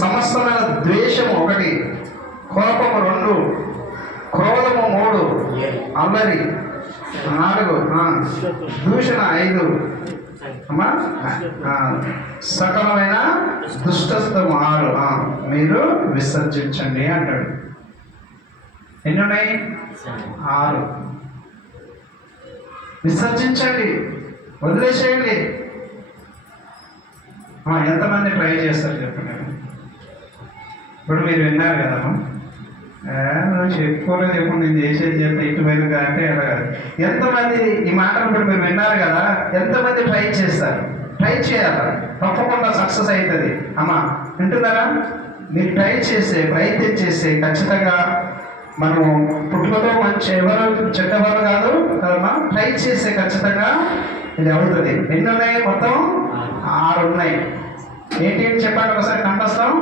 సమస్తమైన ద్వేషము 1, కోపము 2, క్రోధము 3, అల్లరి 4, దూషణ 5, అమ్మా సకలమైన దుష్టత్వం 6 మీరు విసర్జించండి అంటాడు. ఎన్ని ఉన్నాయి? 6. విసర్జించండి, వదిలేసేయండి. ఎంతమంది ట్రై చేస్తారు చెప్పండి. ఇప్పుడు మీరు విన్నారు కదమ్మా, నువ్వు చెప్పుకోలేదు, చెప్పు నేను చేసేది చెప్తే ఇటువైపు అంటే ఎలా కాదు. ఎంతమంది ఈ మాటలు ఇప్పుడు మీరు విన్నారు కదా, ఎంతమంది ట్రై చేస్తారు? ట్రై చేయాలి, తప్పకుండా సక్సెస్ అవుతుంది. అమ్మా వింటున్నారా? మీరు ట్రై చేసే ప్రయత్నం చేసే ఖచ్చితంగా మనము పుట్టుకతో మంచి ఎవరు చెడ్డవారు కాదు కదమ్మా. ట్రై చేసే ఖచ్చితంగా ఇది అవుతుంది. ఎన్ని ఉన్నాయి? మొత్తం 6 ఉన్నాయి. ఏంటి చెప్పండి ఒకసారి కంఠస్థం.